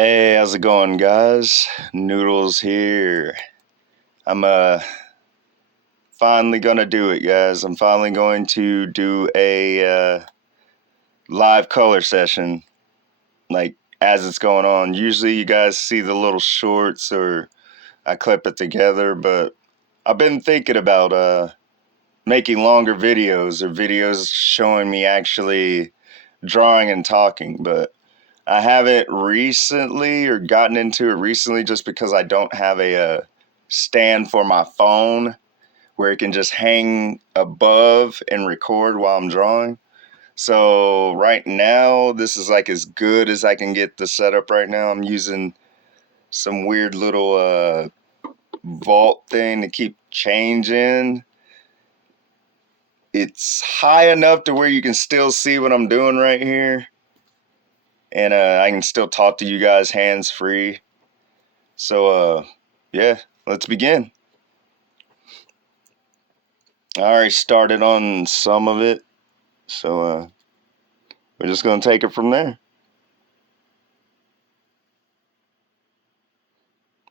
Hey, how's it going, guys? Noodles here. I'm finally gonna do it, guys. I'm finally going to do a live color session, like as it's going on. Usually, you guys see the little shorts or I clip it together, but I've been thinking about making longer videos or videos showing me actually drawing and talking, but I haven't recently or gotten into it recently just because I don't have a stand for my phone where it can just hang above and record while I'm drawing. So right now, this is like as good as I can get the setup right now. I'm using some weird little vault thing to keep change in. It's high enough to where you can still see what I'm doing right here. And I can still talk to you guys hands free. So, yeah, let's begin. I already started on some of it, so we're just gonna take it from there.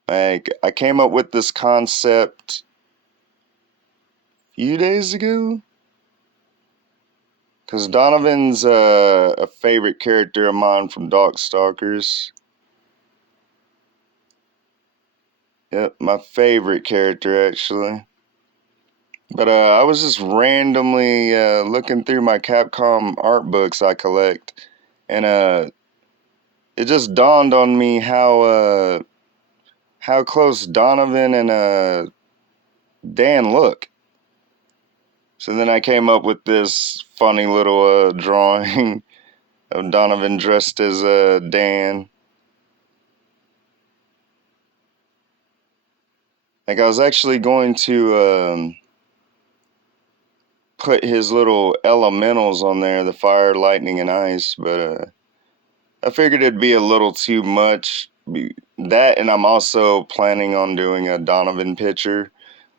I came up with this concept a few days ago, because Donovan's a favorite character of mine from Darkstalkers. Yep, my favorite character actually. But I was just randomly looking through my Capcom art books I collect, and it just dawned on me how close Donovan and Dan look. So then I came up with this funny little drawing of Donovan dressed as Dan. Like I was actually going to put his little elementals on there, the fire, lightning, and ice, but I figured it'd be a little too much. That, and I'm also planning on doing a Donovan picture,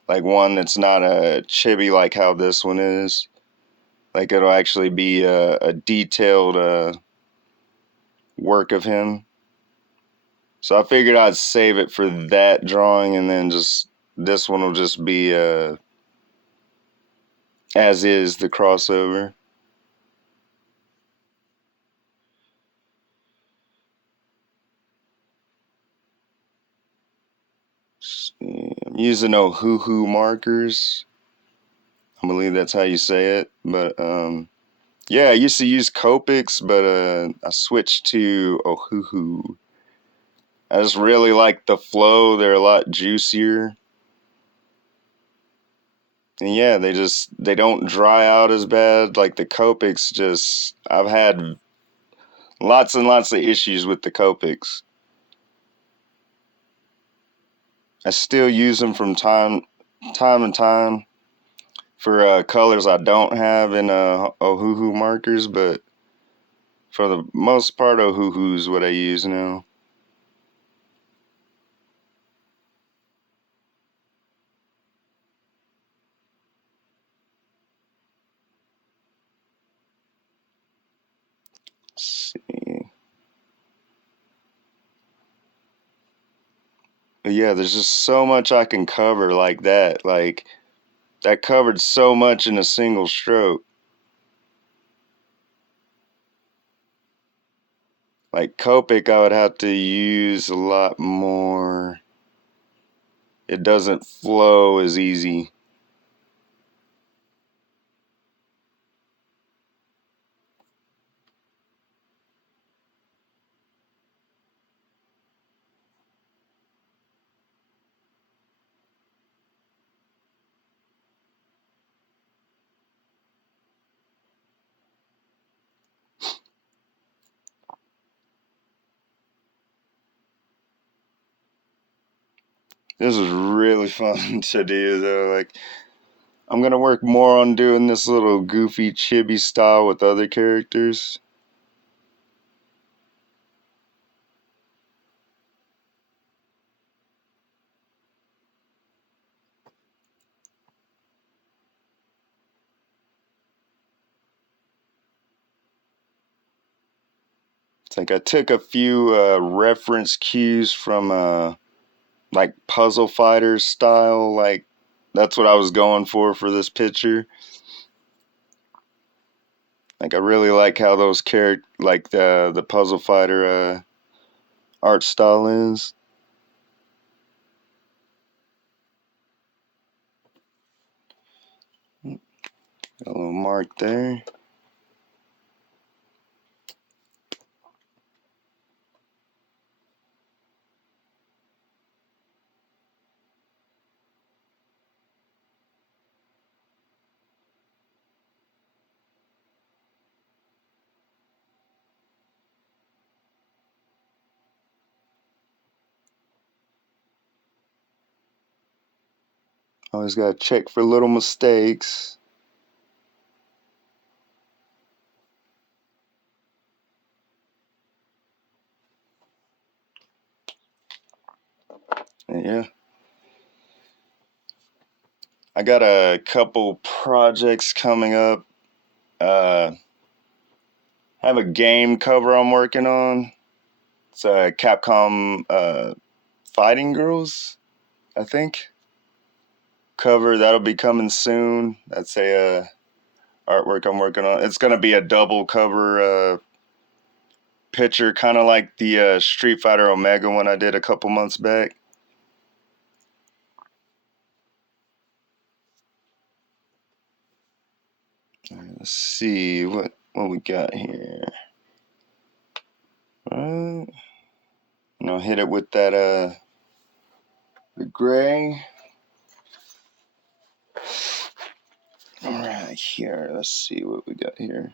like one that's not a chibi like how this one is. Like it'll actually be a detailed work of him. So I figured I'd save it for that drawing, and then just this one will just be as is the crossover. I'm using Ohuhu markers. I believe that's how you say it. But yeah, I used to use Copics, but I switched to Ohuhu. I just really like the flow. They're a lot juicier. And yeah, they don't dry out as bad. Like the Copics just I've had lots and lots of issues with the Copics. I still use them from time and time for colors I don't have in Ohuhu markers, but for the most part, Ohuhu's what I use now. Let's see. But yeah, there's just so much I can cover like that. Like that covered so much in a single stroke. Like Copic, I would have to use a lot more. It doesn't flow as easy. This is really fun to do though. Like I'm gonna work more on doing this little goofy chibi style with other characters. like I took a few reference cues from like Puzzle Fighter style. Like that's what I was going for this picture. Like I really like how those like the Puzzle Fighter art style is. Got a little mark there. Always gotta check for little mistakes. Yeah. I got a couple projects coming up. I have a game cover I'm working on. It's a Capcom Fighting Girls, I think. Cover that'll be coming soon. That's a artwork I'm working on. It's gonna be a double cover picture, kind of like the Street Fighter Omega one I did a couple months back. Let's see what we got here. Hit it with that the gray. All right, here. Let's see what we got here.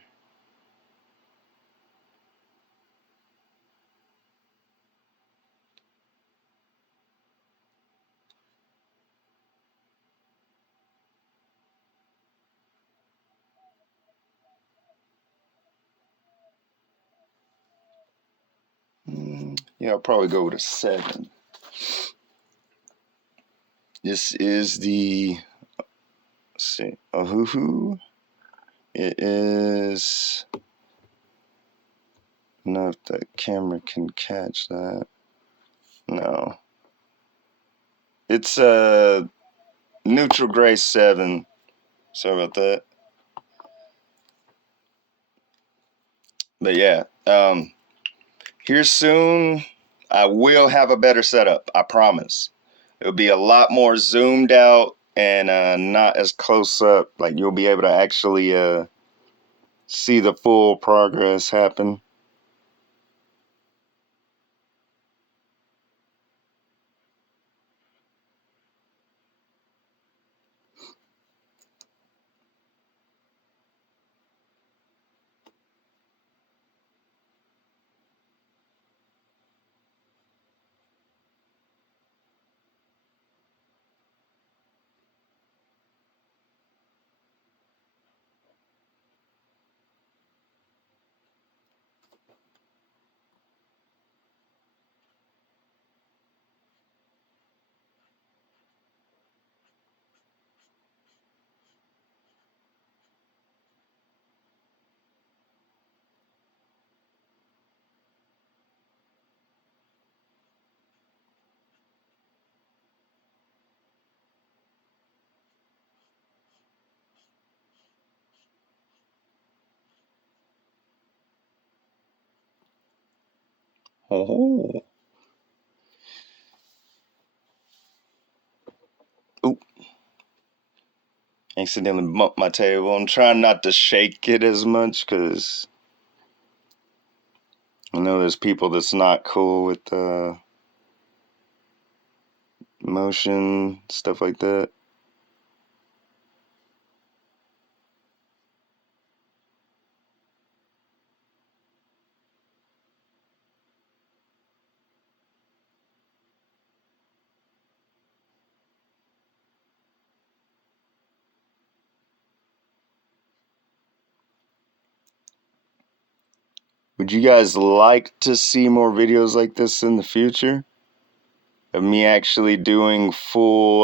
Yeah, I'll probably go with a 7. This is the, let's see, Ahuhu. It is, I don't know if the camera can catch that. No. It's a neutral gray 7. Sorry about that. But yeah, here soon, I will have a better setup. I promise. It'll be a lot more zoomed out and not as close up. Like you'll be able to actually see the full progress happen. Oh. Oop. Accidentally bumped my table. I'm trying not to shake it as much because I know there's people that's not cool with motion, stuff like that. Would you guys like to see more videos like this in the future? Of me actually doing full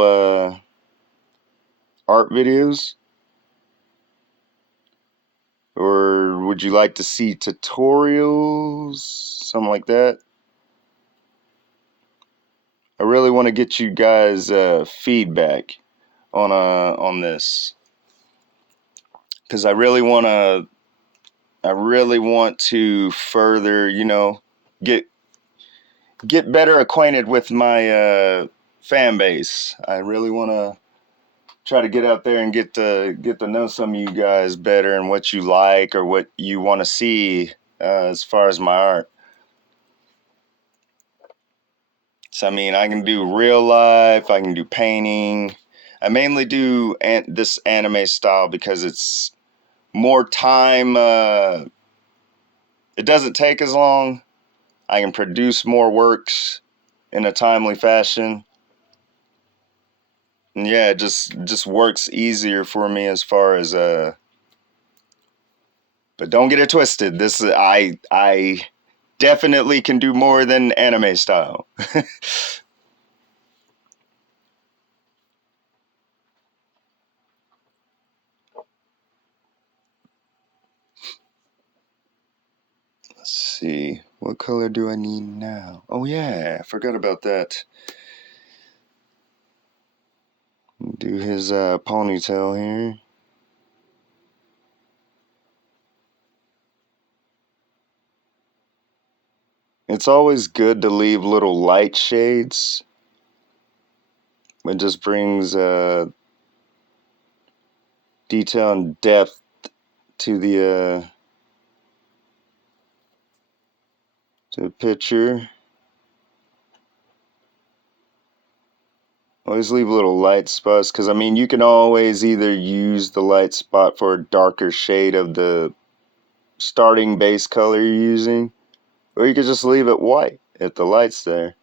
art videos? Or would you like to see tutorials? Something like that. I really want to get you guys feedback on this, because I really want to further, get better acquainted with my fan base. I really want to try to get out there and get to know some of you guys better and what you like or what you want to see as far as my art. So I mean, I can do real life, I can do painting. I mainly do this anime style because it's more time. It doesn't take as long. I can produce more works in a timely fashion. And yeah, it just works easier for me as far as but don't get it twisted. This I definitely can do more than anime style. Let's see. What color do I need now? Oh yeah, I forgot about that. Do his ponytail here. It's always good to leave little light shades. It just brings detail and depth to the picture. Always leave little light spots, because I mean, you can always either use the light spot for a darker shade of the starting base color you're using, or you could just leave it white if the light's there.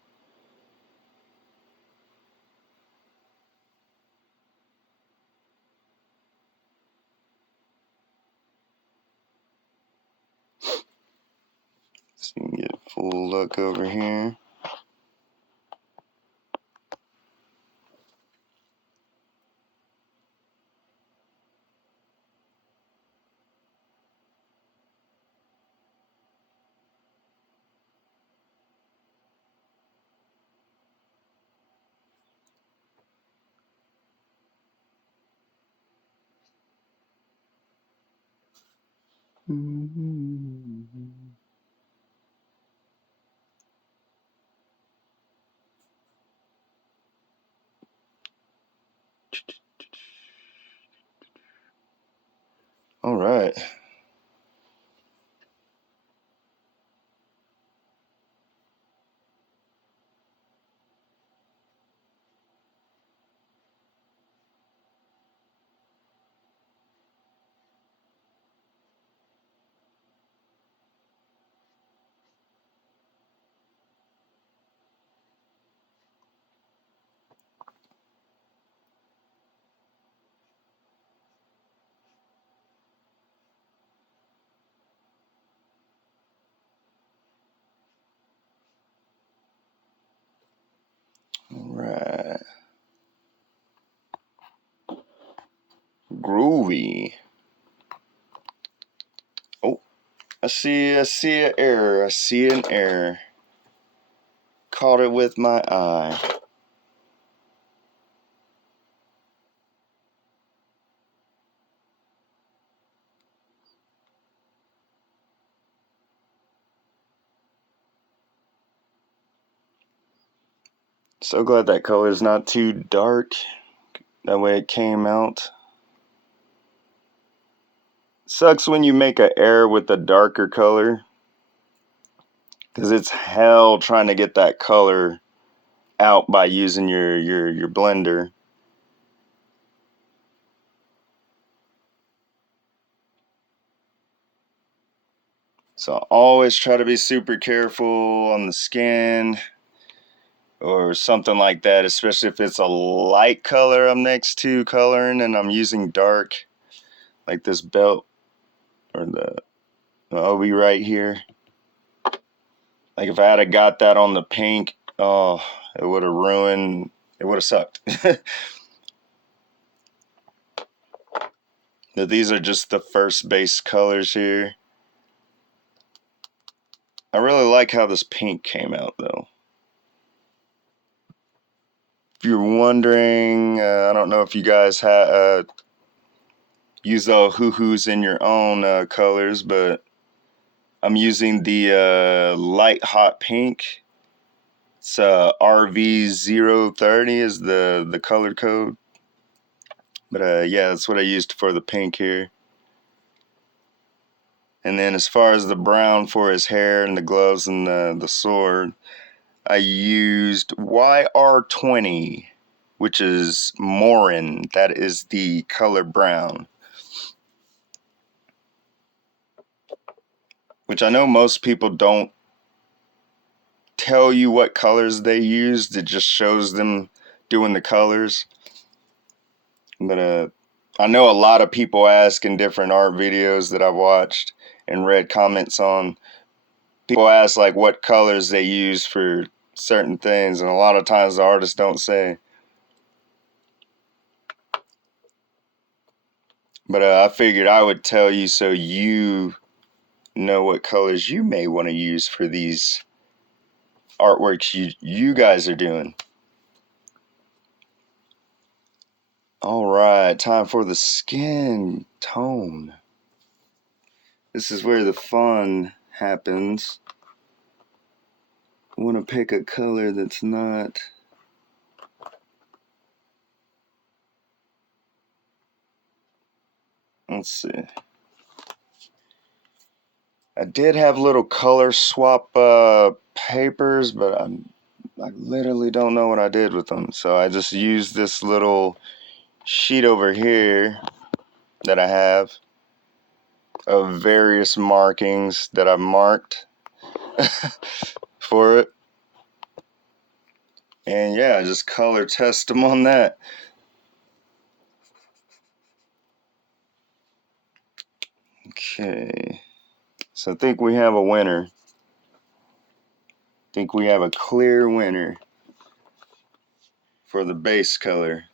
So you can get a full look over here. All right. All right. Groovy. Oh, I see an error. I see an error. Caught it with my eye. So glad that color is not too dark. That way it came out. Sucks when you make an error with a darker color, because it's hell trying to get that color out by using your blender. So always try to be super careful on the skin or something like that, especially if it's a light color I'm next to coloring and I'm using dark, like this belt or the obi right here. Like if I had got that on the pink, oh, it would have ruined, it would have sucked. Now, these are just the first base colors here. I really like how this pink came out though. If you're wondering, I don't know if you guys use the hoo-hoos in your own colors, but I'm using the light hot pink. It's RV030 is the color code. But yeah, that's what I used for the pink here. And then as far as the brown for his hair and the gloves and the sword, I used YR20, which is Morin. That is the color brown. Which I know most people don't tell you what colors they used. It just shows them doing the colors. But I know a lot of people ask in different art videos that I've watched and read comments on. People ask like what colors they use for certain things, and a lot of times the artists don't say. But I figured I would tell you so you know what colors you may want to use for these artworks you guys are doing. All right, time for the skin tone. This is where the fun happens. I want to pick a color that's not... Let's see. I did have little color swap papers, but I literally don't know what I did with them. So I just used this little sheet over here that I have of various markings that I've marked for it. And yeah, I just color test them on that. Okay. So I think we have a winner. I think we have a clear winner for the base color.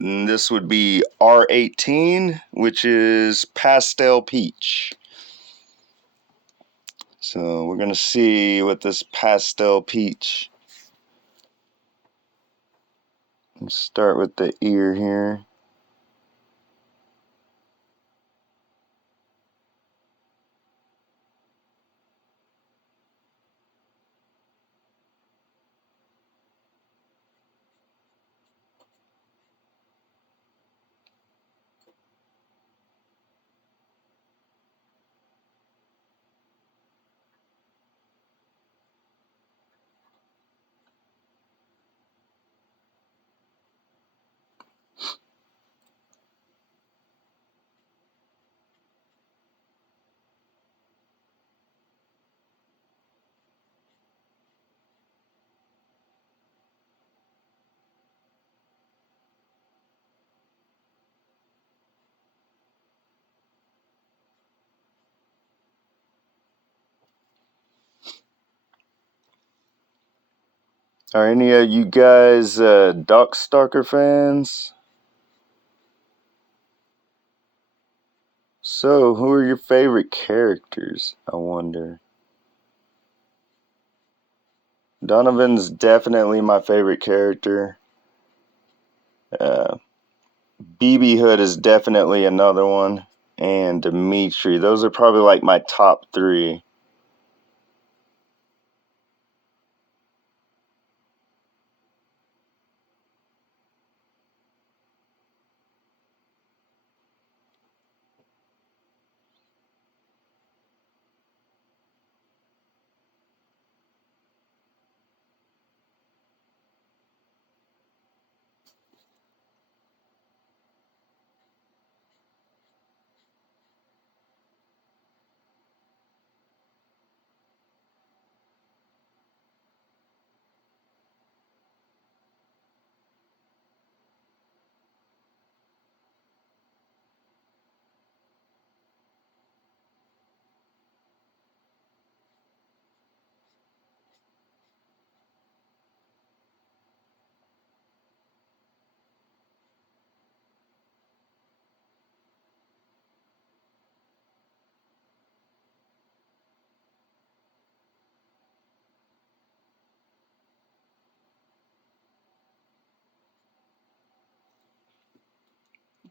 And this would be R18, which is pastel peach. So we're gonna see what this pastel peach. Let's start with the ear here. Are any of you guys Darkstalker fans? So, who are your favorite characters? I wonder. Donovan's definitely my favorite character. Uh, BB Hood is definitely another one. And Dimitri. Those are probably like my top three.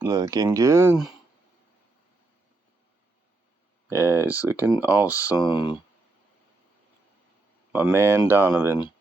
Looking good. Yeah, it's looking awesome. My man Donovan.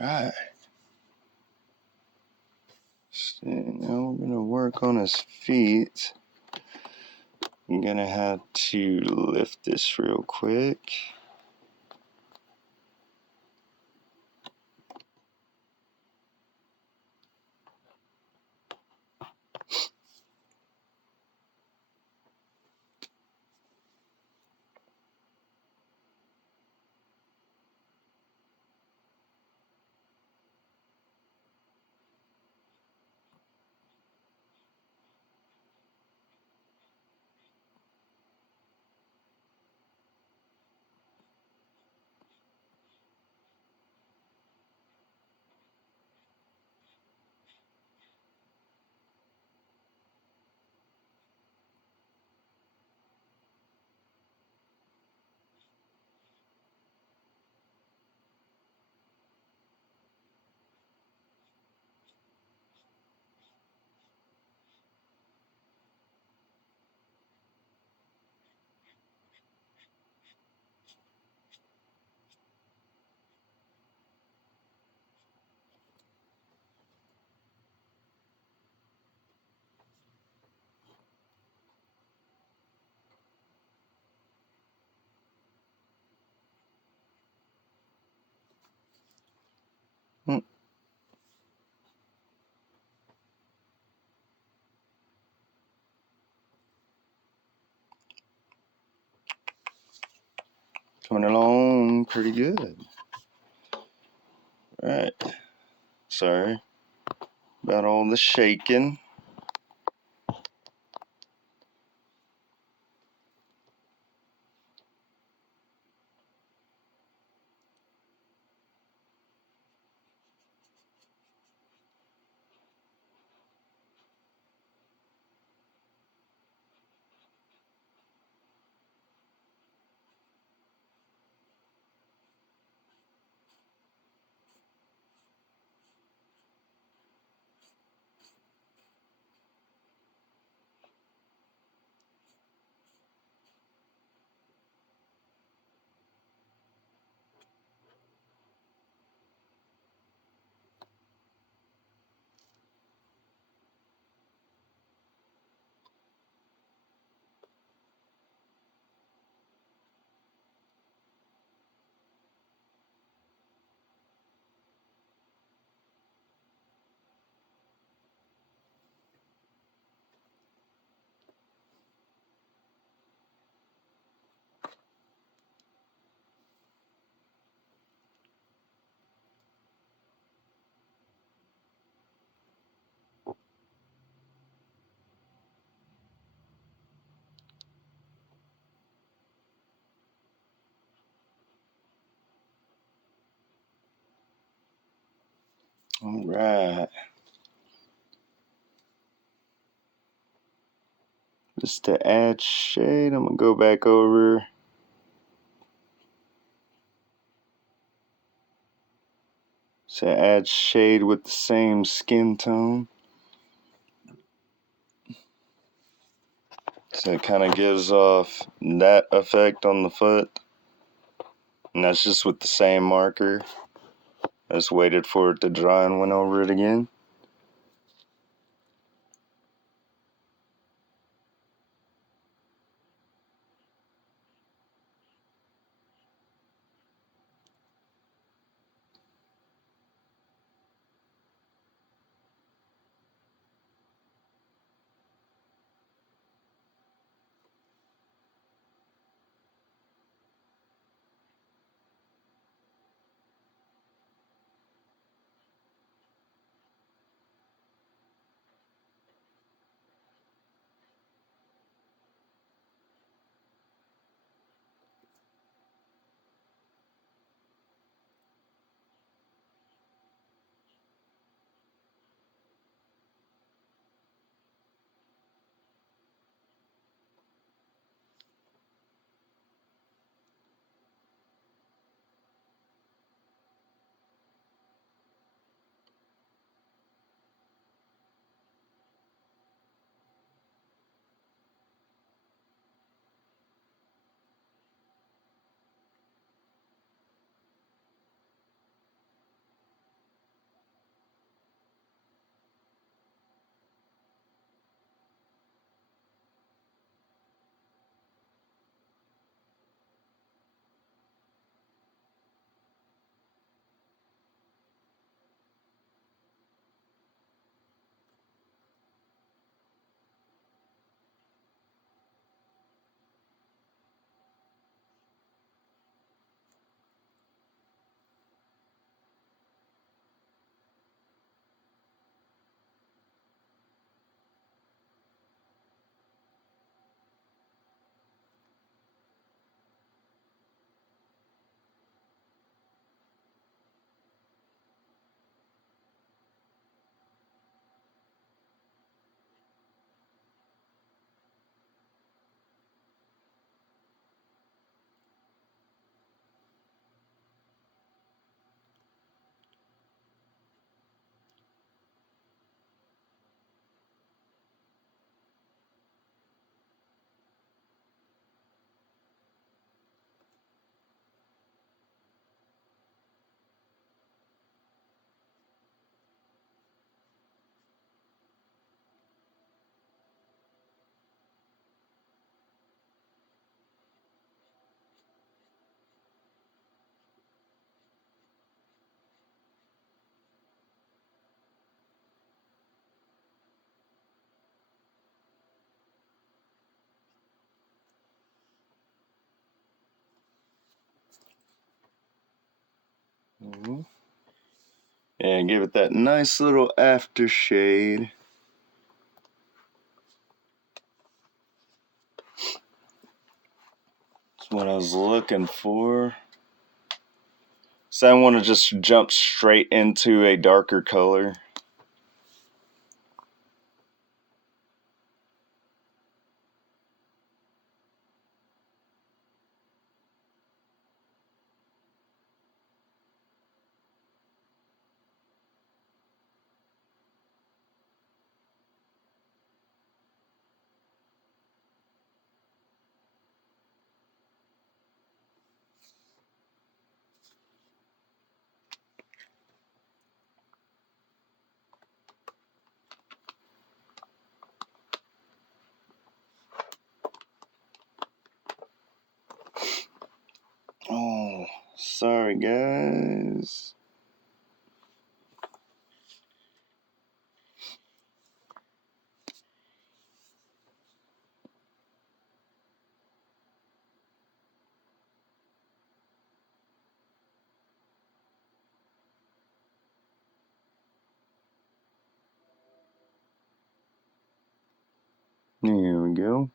Right. So now we're gonna work on his feet. I'm gonna have to lift this real quick. pretty good. Alright. Sorry about all the shaking. Alright. Just to add shade, I'm going to go back over. So add shade with the same skin tone. So it kind of gives off that effect on the foot. And that's just with the same marker. I just waited for it to dry and went over it again. And give it that nice little aftershade. That's what I was looking for. So I want to just jump straight into a darker color. Oh, sorry guys. There we go.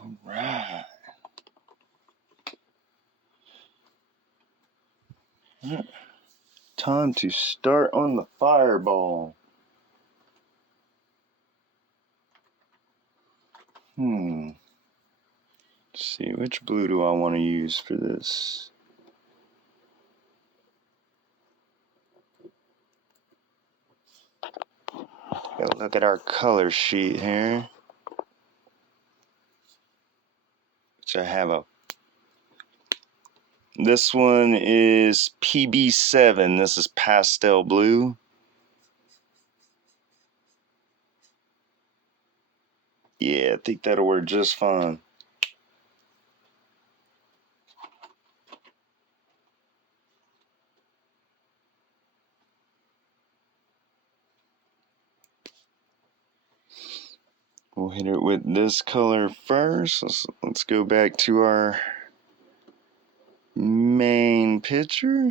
All right. Time to start on the fireball. Let's see, which blue do I want to use for this? Go look at our color sheet here. Which I have a. This one is PB7. This is pastel blue. Yeah, I think that'll work just fine. We'll hit it with this color first. Let's go back to our main picture.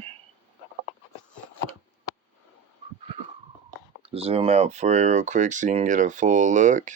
Zoom out for you real quick so you can get a full look.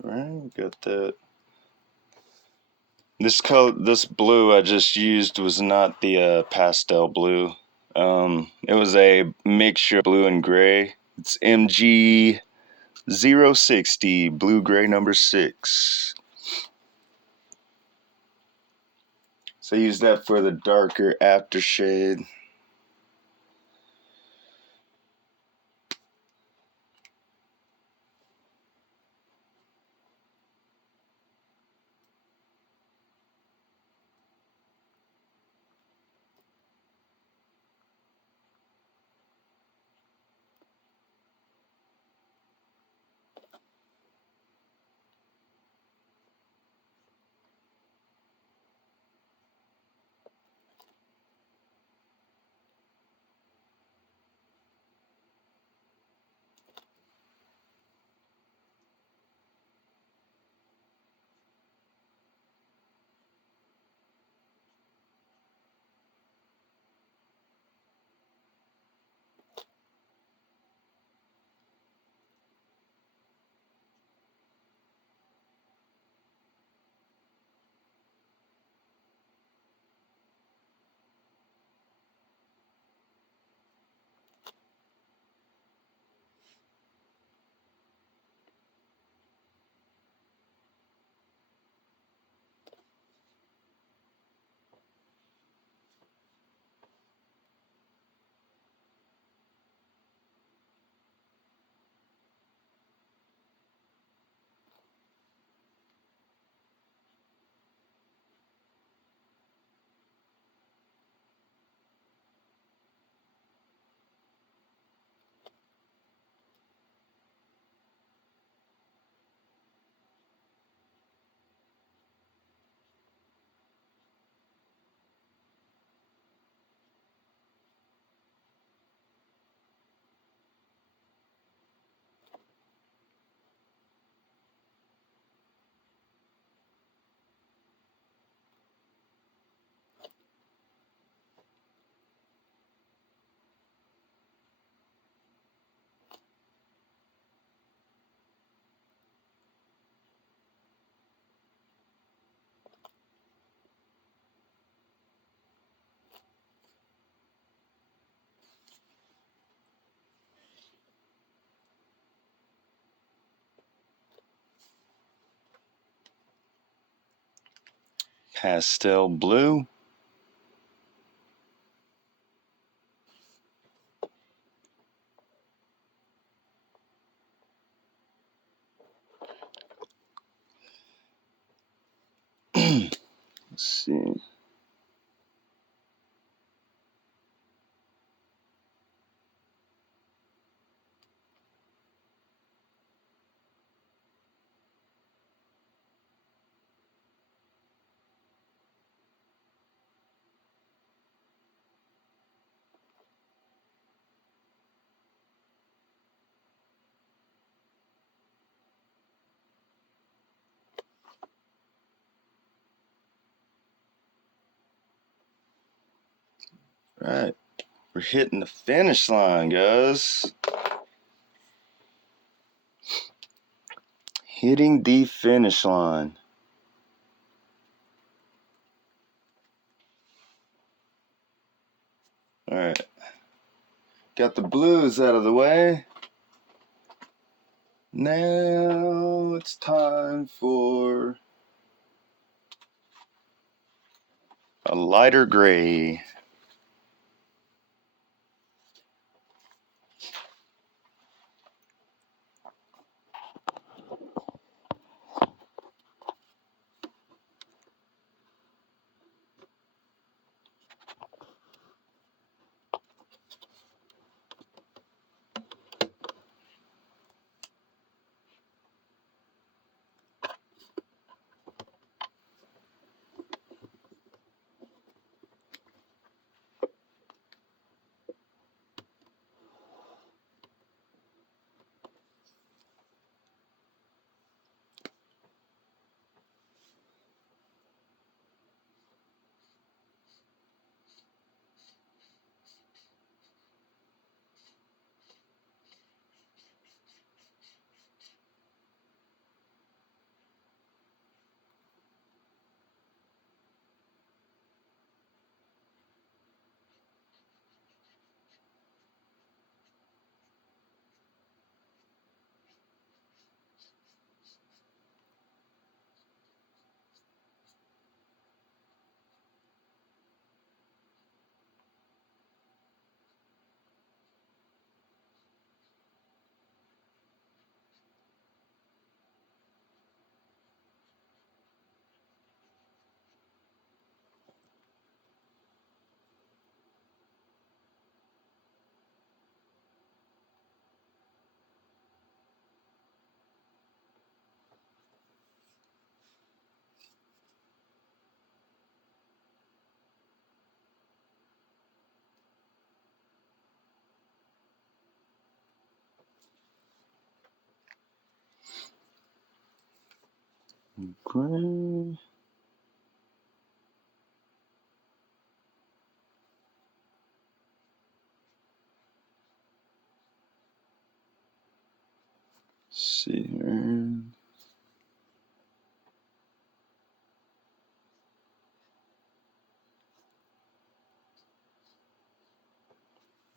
Right, got that. This blue I just used was not the pastel blue. It was a mixture of blue and gray. It's MG 060 blue gray number 6. So I use that for the darker aftershade. Pastel blue. Let's see. Right. We're hitting the finish line, guys. Hitting the finish line. Alright. Got the blues out of the way. Now it's time for a lighter gray. Gray. See here.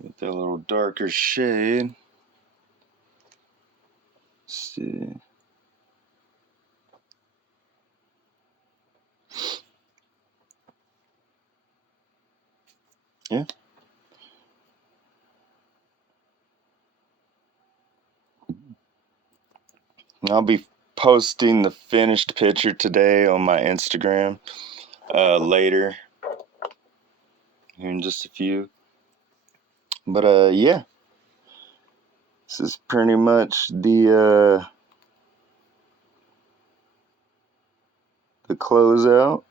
Get that little darker shade. See. Yeah. I'll be posting the finished picture today on my Instagram later, here in just a few. But yeah, this is pretty much the closeout.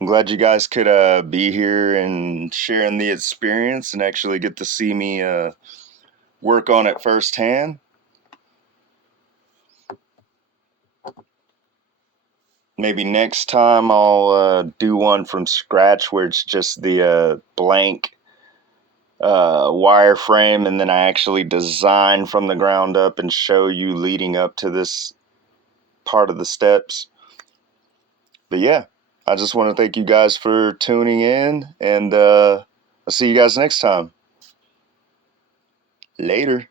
I'm glad you guys could be here and sharing the experience and actually get to see me work on it firsthand. Maybe next time I'll do one from scratch where it's just the blank wireframe, and then I actually design from the ground up and show you leading up to this part of the steps. But yeah, I just want to thank you guys for tuning in, and I'll see you guys next time. Later.